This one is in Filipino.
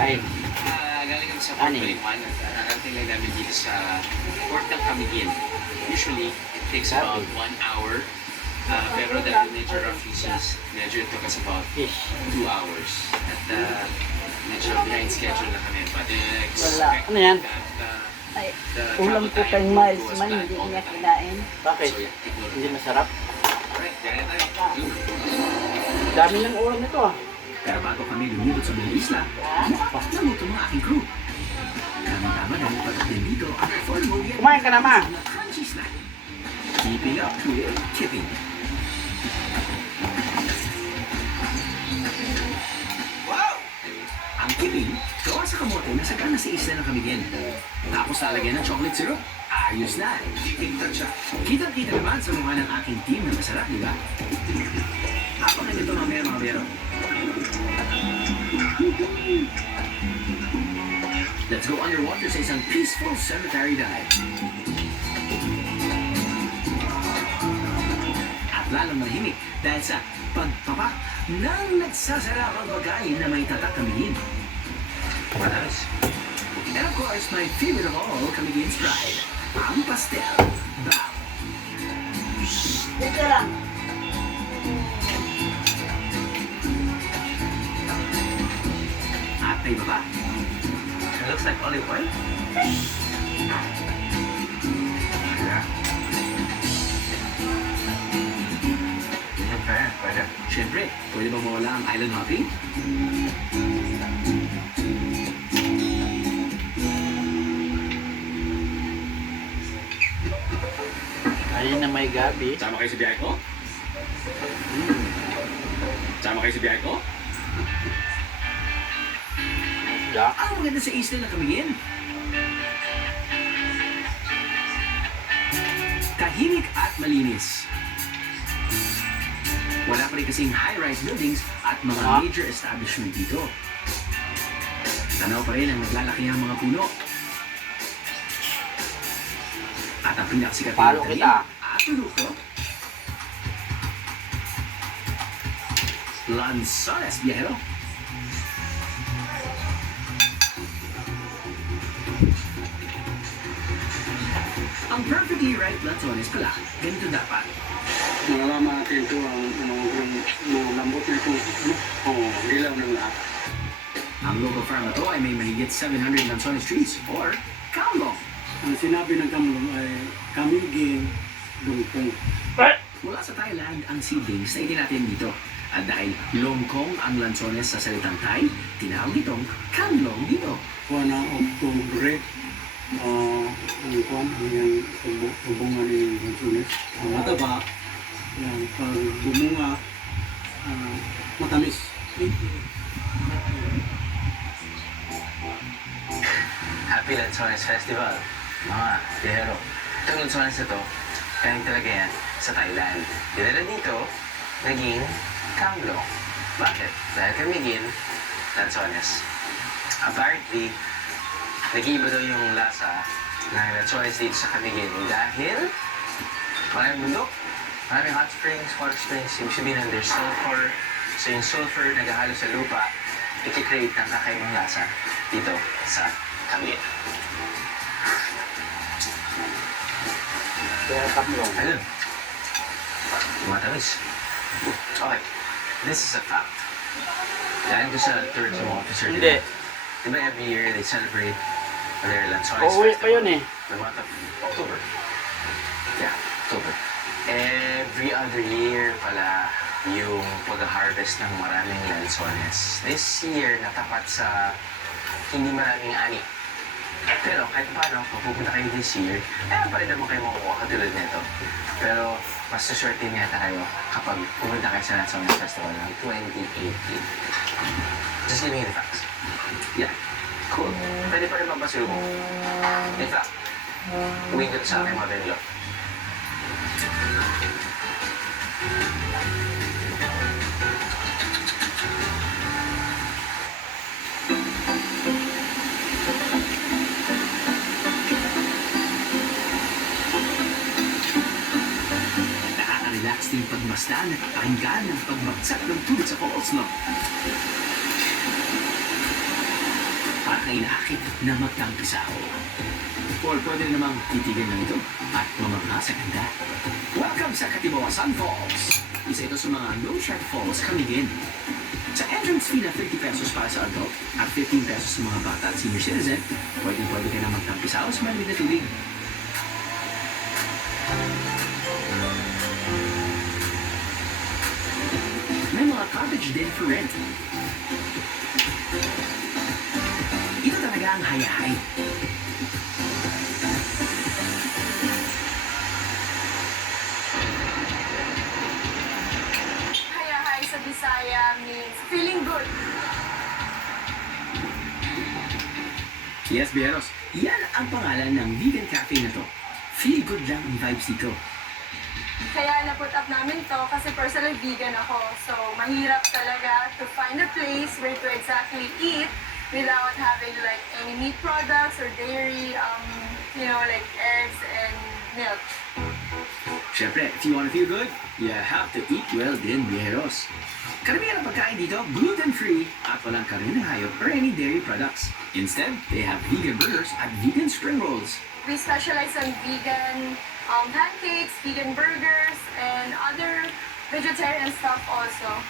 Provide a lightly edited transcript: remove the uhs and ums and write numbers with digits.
Kain. Galing kami sa Ano Port yun? Baliman at nakarating lang namin dito sa Port ng Camiguin. Usually, it takes about 1 hour. Pero dahil medyo rough seas, medyo it took us about Fish. 2 hours. At medyo behind schedule na kami. But Wala. Ano yan? Ay, the ulam travel ko time kay would Miles go as man, planned hindi all niya the time. kinain. Bakit? So yeah, ignore Hindi it. masarap. Alright, ganyan tayo. Dami ng ulam nito ah. Pero bago kami lumibot sa buong isla, naluto ng aking crew. Tama-tama dahil patok din dito ang affordable yet Kumain ka na, Ma. na crunchy snack. Keeping up with Kipping. Wow! Ang Kipping, gawa sa kamote na sagana sa isla ng Camiguin. Tapos lalagyan ng chocolate syrup. Ayos na! Kipping touch siya. Kitang-kita naman sa mukha ng aking team na masarap, di ba? Hapakan nito mamaya mga bero. Let's go underwater sa isang peaceful cemetery dive. At lalong manahimik dahil sa pagpapak ng nagsasarapang pagkain na may tatak Camiguin. Matamis. And of course, my favorite of all, Camiguin's pride, ang pastel. Bao. Dito lang. At may iba pa. It looks like olive oil. Yeah. Pwede. Siyempre, pwede ba mawala ang island hopping? Ayun na may gabi. Sama kayo sa biyahe ko? Sama kayo sa biyahe ko? Yeah. Ang maganda sa isla ng Camiguin. Tahimik at malinis. Wala pa rin kasing high-rise buildings at mga Ah. major establishment dito. Tanaw pa rin ang naglalakihang mga puno. At ang pinakasikat na Palo talim kita. at produkto, Lanzones, biyahero. Ang perfectly right lanzones pala, ganito dapat. Malalaman natin ito ang mga lambot na ito. Ilaw ng lahat. Ang local farm na to ay may mahigit 700 lanzones trees or kaulong. Ang sinabi ng kamulong ay Camiguin Lungkong. Mula sa Thailand ang seedlings na itinatin dito. At dahil longkong ang lanzones sa salitang Thai, tinawag itong kanlong dito. Kuha na Oktubre. Ang kuhan, yung pagbunga ni Gonzales. Ang mataba, yung pag bumunga, matamis. Happy Lanzones Festival, mga biyahero. Itong Lanzones na to, galing talaga yan sa Thailand. Dinala dito, naging Kamlong. Bakit? Dahil Camiguin, Lanzones. Apparently, nag-iiba daw yung lasa ng Lanzones dito sa Camiguin dahil maraming bundok, maraming hot springs, water springs, ibig sabihin nun there's sulfur. So yung sulfur naghahalo sa lupa, i-create ng kakaibang lasa dito sa Camiguin. Kaya kamlong. Ayun. Matamis. Okay. This is a fact. Dahil ko sa tourism officer Hindi. Diba every year they celebrate their Lanzones Uuwi pa yun eh. the month of October. Yeah, October. Every other year pala yung pag-harvest ng maraming Lanzones. This year natapat sa hindi maraming ani. Pero kahit paano, kung pupunta kayo this year, meron pa rin naman kayo makukuha katulad nito. Pero mas suswerte nga tayo kapag pumunta kayo sa Lanzones Festival ng 2018. Just giving you the facts. Yeah. Cool. Pwede pa rin mapasulubong. In fact, uwiin ko sa aking mother-in-law. Nakaka-relax din pagmasdan at pakinggan ang pagbagsak ng tubig sa falls, no? ang inaakit na magtampisaw. Or pwede namang titigan lang ito at mamangha sa ganda. Welcome sa Katibawasan Falls! Isa ito sa mga no-shot falls Camiguin. Sa entrance fee na 30 pesos para sa adult at 15 pesos sa mga bata at senior citizen, pwede ka na magtampisaw sa malamig na tubig. May mga cottage din for rent. Ito talaga ang hayahay. Hayahay sa Bisaya means feeling good. Yes, Beros. Yan ang pangalan ng vegan cafe na to. Feel good lang ang vibes dito. Kaya na-put up namin to kasi personal vegan ako. So, mahirap talaga to find a place where to exactly eat without having like any meat products or dairy, like eggs and milk. Siyempre, if you want to feel good, you have to eat well din, Beros. Karamihan ng pagkain dito, gluten-free at walang karne ng hayop or any dairy products. Instead, they have vegan burgers at vegan spring rolls. We specialize on vegan pancakes, vegan burgers, and other vegetarian stuff also.